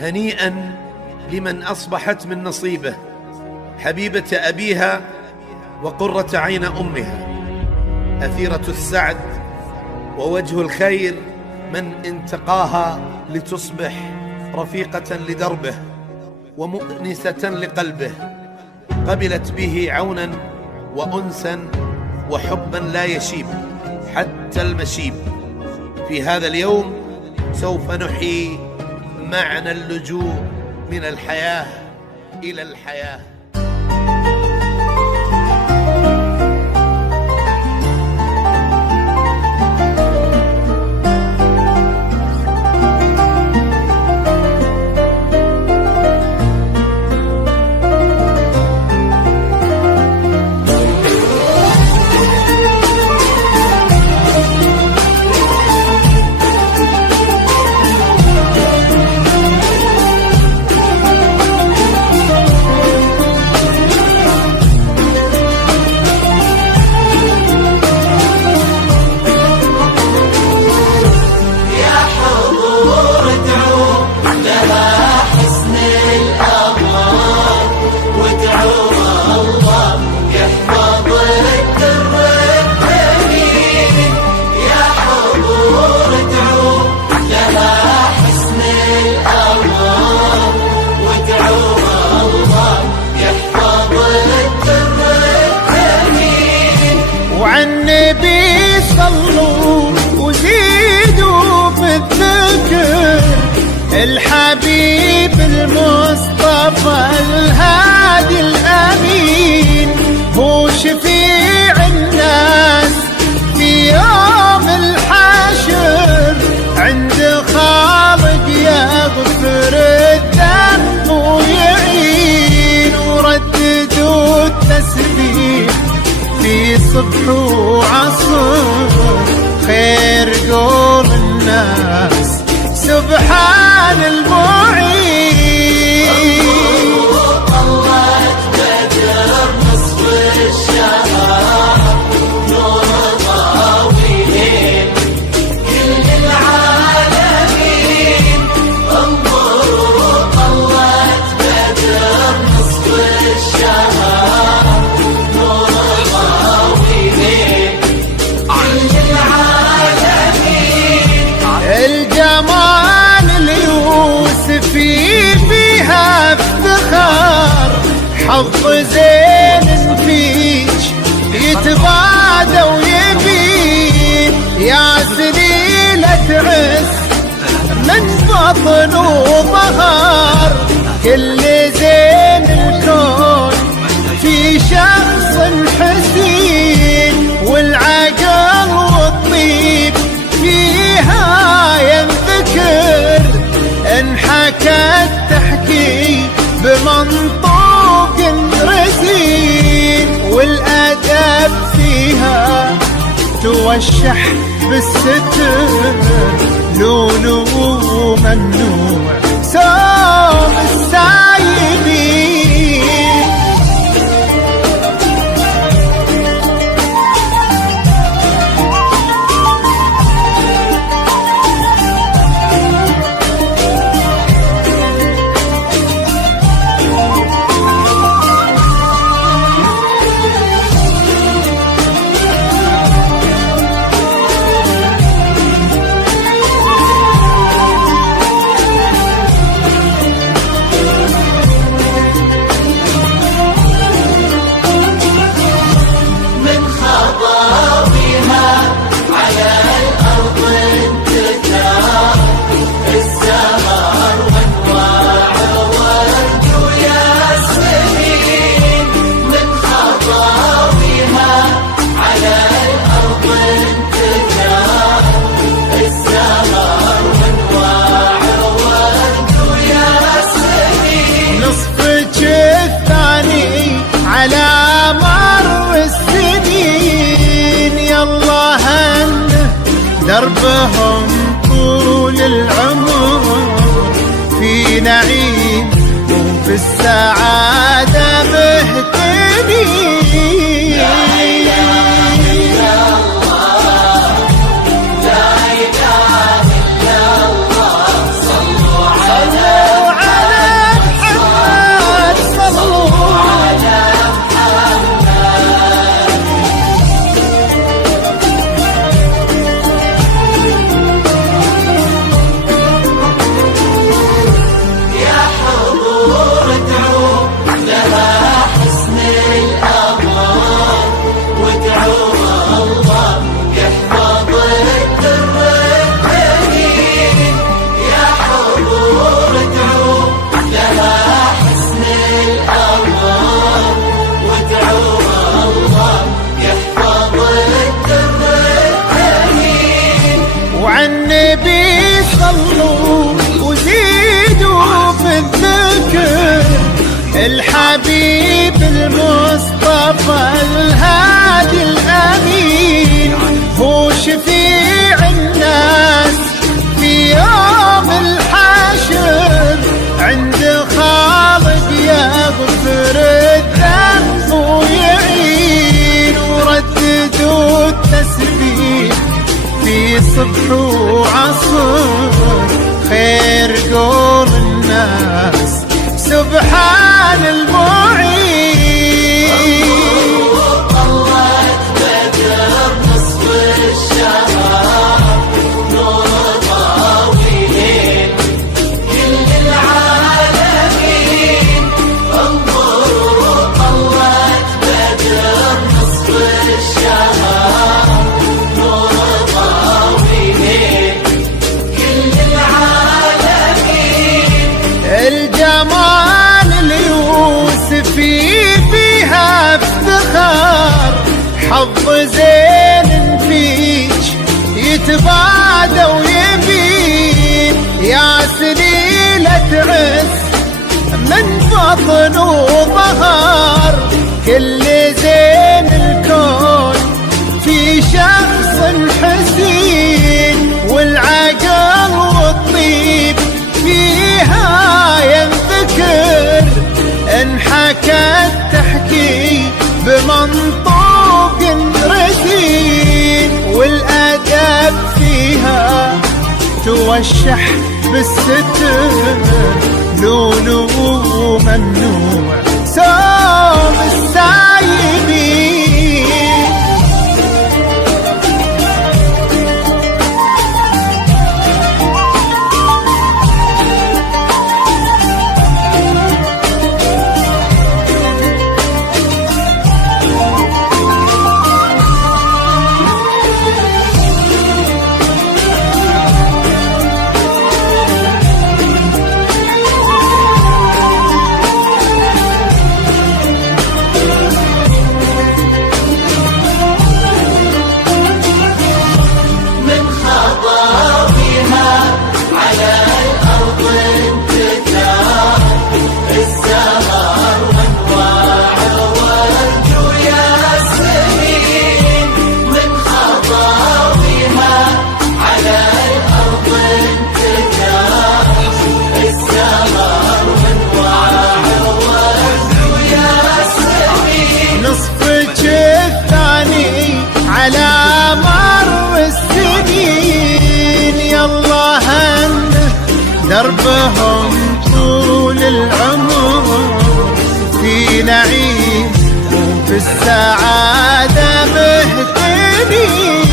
هنيئا لمن أصبحت من نصيبه حبيبة أبيها وقرة عين أمها، أثيرة السعد ووجه الخير، من انتقاها لتصبح رفيقة لدربه ومؤنسة لقلبه، قبلت به عونا وأنسا وحبا لا يشيب حتى المشيب. في هذا اليوم سوف نحيي معنى اللجوء من الحياة إلى الحياة. صلوا وزيدوا بالذكر الحبيب المصطفى الهادي الأمين، هو شفيع الناس في يوم الحشر، عند خالق يغفر الذنب ويعين، ورددوا التسبيح في صبح وعصر، خير قول الناس سبحان المعين. الله تبدر نصف الشهر نور ضاويين كل العالمين، انظروا الله تبدر نصف الشهر نور ضاويين كل العالمين. الجمال اليوسفي فيها افتخار، حظ زين فيك يتبادى ويبين، يا سليلة عز من بطن وظهر، كل زين الكون في شخص حسين، والعقل والطيب فيها ينذكر، انحكت تحكي بمنطوق رزين، والأدب فيها توشح بالستر، لولو ممنوع سوم السايبين. على مر السنين يالله هن دربهم طول العمر، في نعيم وفي السعادة مهتدين. لا إله إلا الله لا إله إلا الله، صلوا على صبح وعصر خير قول الناس سبحان المعين. طلعت بدر نصف الشهر نور طاويل كل العالمين. انظروا طلعت بدر نصف الشهر نور طاويل كل العالمين. الجمال اليوسفي فيها افتخار حظ زين فيك يتبادى ويبين يا سليلة عز من بطن وظهر كل زين الكون في شخص حسين والعقل والطيب فيها ينذكر انحكت تحكي بمنطوق رزين والأدب فيها توشح بالستر لولو ممنوع صوم السايبين. دربهم طول العمر في نعيم وفي السعادة مهتدين.